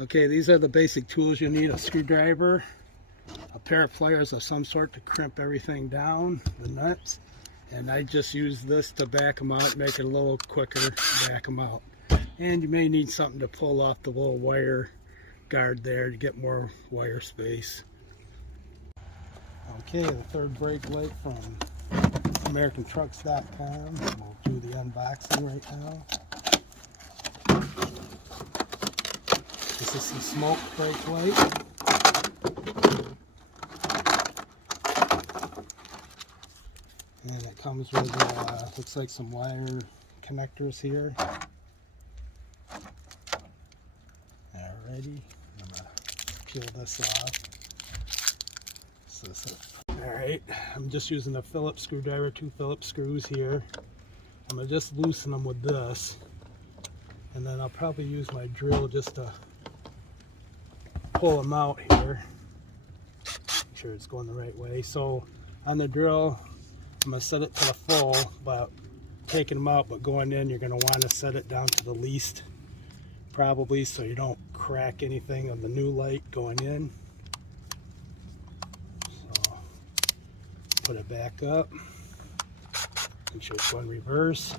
Okay, these are the basic tools you need: a screwdriver, a pair of pliers of some sort to crimp everything down, the nuts, and I just use this to back them out, make it a little quicker, back them out. And you may need something to pull off the little wire guard there to get more wire space. Okay, the third brake light from AmericanTrucks.com. We'll do the unboxing right now. This is the smoke brake light. And it comes with, looks like some wire connectors here. Alrighty, I'm going to peel this off. Alright, I'm just using a Phillips screwdriver, 2 Phillips screws here. I'm going to just loosen them with this. And then I'll probably use my drill just to pull them out here. Make sure it's going the right way. So on the drill, I'm going to set it to the full, but taking them out, but going in, you're going to want to set it down to the least, probably, so you don't crack anything on the new light going in. So put it back up. Make sure it's going reverse.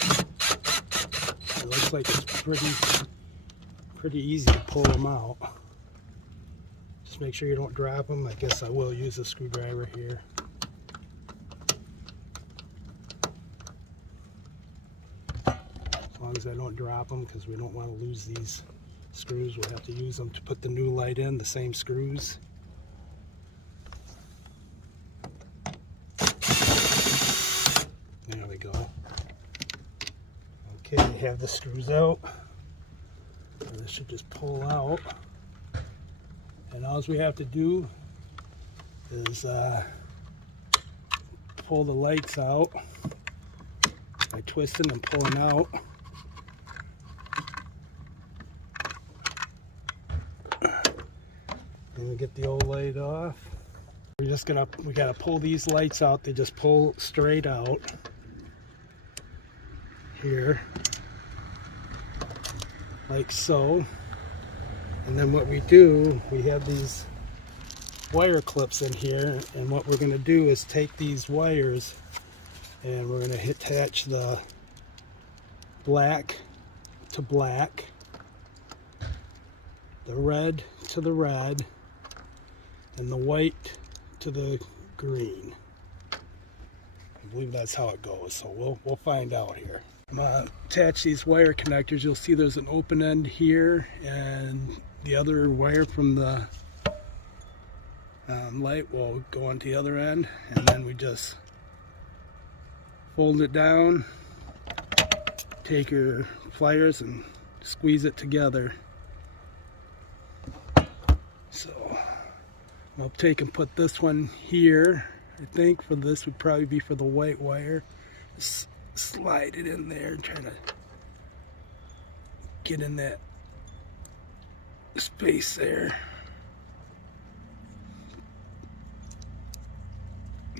It looks like it's pretty easy to pull them out. Just make sure you don't drop them. I guess I will use a screwdriver here. As long as I don't drop them, because we don't want to lose these screws. We'll have to use them to put the new light in, the same screws. There we go. Okay, I have the screws out. So this should just pull out. And all we have to do is pull the lights out by twisting and pulling out. And we get the old light off. We gotta pull these lights out. They just pull straight out here, like so. And then what we do, we have these wire clips in here, and what we're going to do is take these wires and we're going to attach the black to black, the red to the red, and the white to the green. I believe that's how it goes, so we'll find out here. I'm going to attach these wire connectors. You'll see there's an open end here, and the other wire from the light will go onto the other end, and then we just fold it down, take your pliers and squeeze it together. So I'll take and put this one here. I think for this would probably be for the white wire. Just slide it in there and try to get in that space there.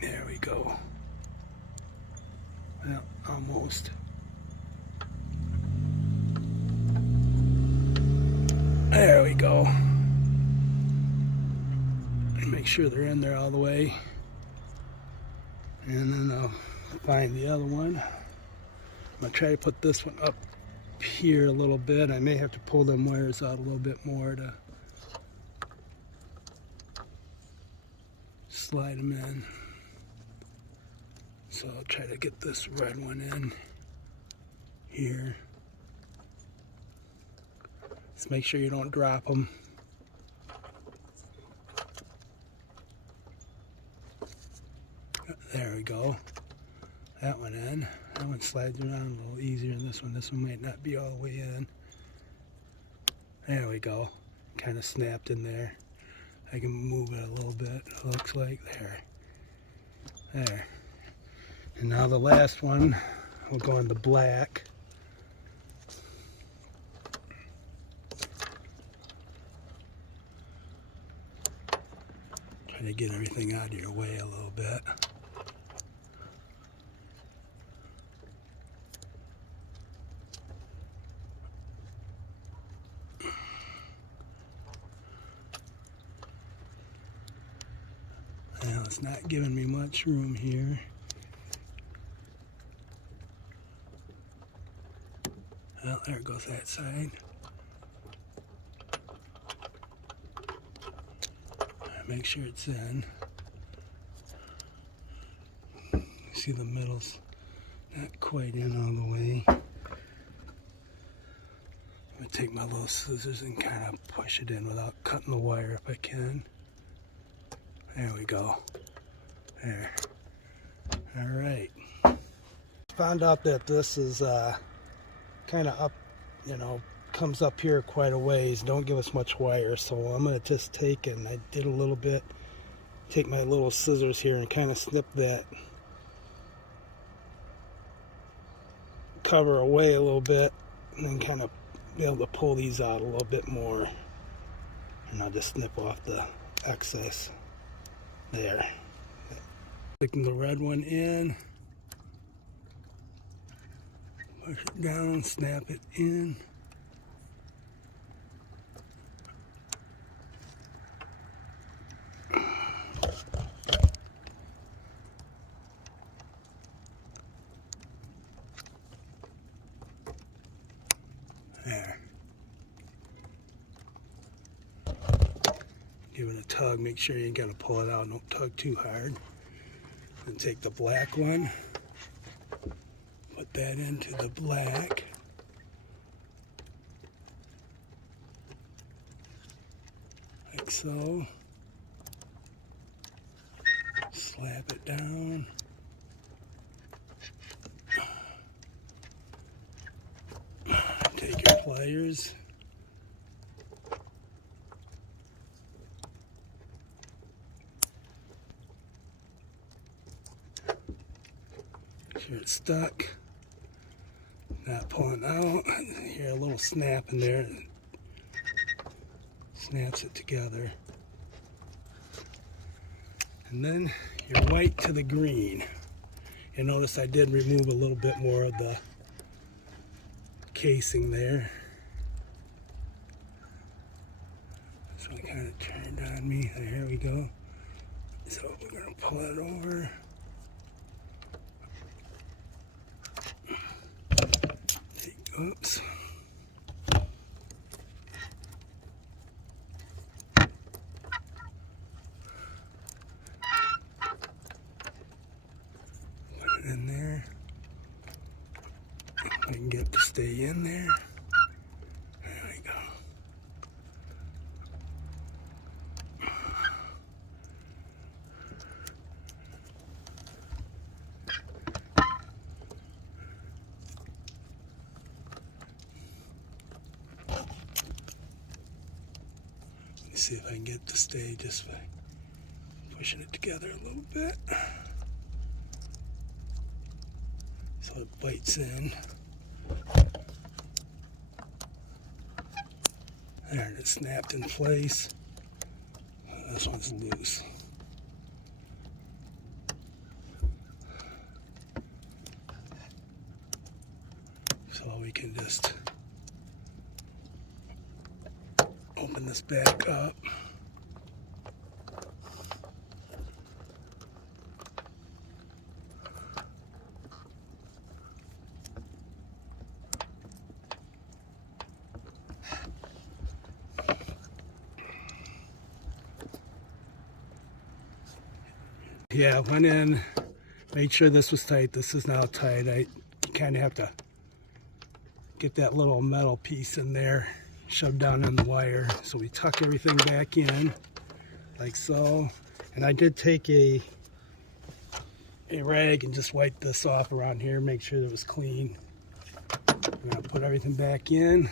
There we go. Well, almost. There we go. Make sure they're in there all the way. And then I'll find the other one. I'm going to try to put this one up here a little bit. I may have to pull them wires out a little bit more to slide them in. So I'll try to get this red one in here. Just make sure you don't drop them. There we go. That one in. That one slides around a little easier than this one. This one might not be all the way in. There we go. Kind of snapped in there. I can move it a little bit, it looks like. There. And now the last one will go in the black. Try to get everything out of your way a little bit. it's not giving me much room here. Well, there goes that side. Make sure it's in. See, the middle's not quite in all the way. I'm gonna take my little scissors and kind of push it in without cutting the wire if I can. There we go. There. All right. Found out that this is kind of up, you know, comes up here quite a ways. Don't give us much wire, so I'm gonna just take it, and I did a little bit, take my little scissors here and kind of snip that cover away a little bit, and then kind of be able to pull these out a little bit more, and I'll just snip off the excess there. Sticking the red one in, push it down, snap it in. There. Give it a tug, make sure you ain't gotta pull it out, don't tug too hard. Then take the black one, put that into the black. Like so. Slap it down. Take your pliers. Make sure it's stuck. Not pulling out. You hear a little snap in there. And snaps it together. And then your white to the green. You notice I did remove a little bit more of the casing there. This one kind of turned on me. There we go. So we're going to pull it over. Oops. Put it in there. I can get it to stay in there. There we go. Let's see if I can get it to stay just by pushing it together a little bit. So it bites in. There, and it snapped in place. This one's loose. So we can just open this back up. Yeah, went in, made sure this was tight. This is now tight. You kind of have to get that little metal piece in there, shoved down in the wire. So we tuck everything back in, like so. And I did take a rag and just wipe this off around here, make sure that it was clean. I'm gonna put everything back in,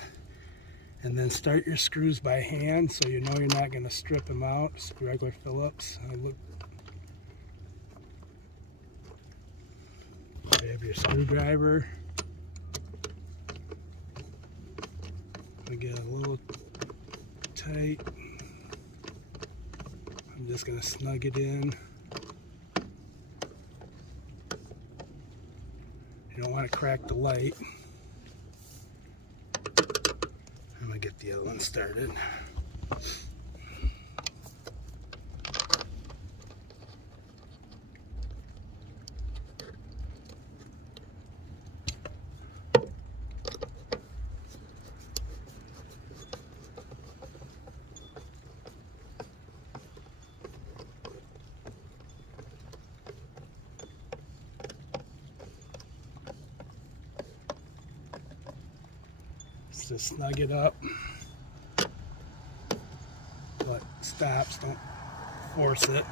and then start your screws by hand, so you know you're not gonna strip them out. Just regular Phillips. You have your screwdriver. I get a little tight. I'm just going to snug it in. You don't want to crack the light. I'm going to get the other one started. just to snug it up. But stops, don't force it.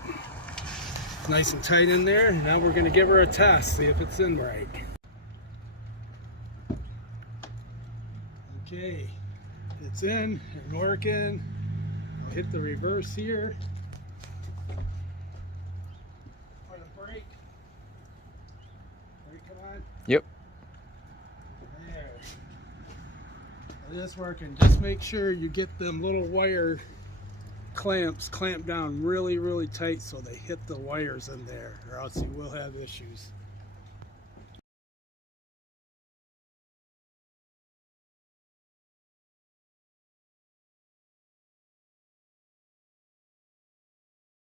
Nice and tight in there. Now we're going to give her a test, see if it's in right. Okay, it's in and working. I'll hit the reverse here. Put a brake. Brake, come on. Yep. There. It is working. Just make sure you get them little wire clamps clamped down really, really tight so they hit the wires in there, or else you will have issues.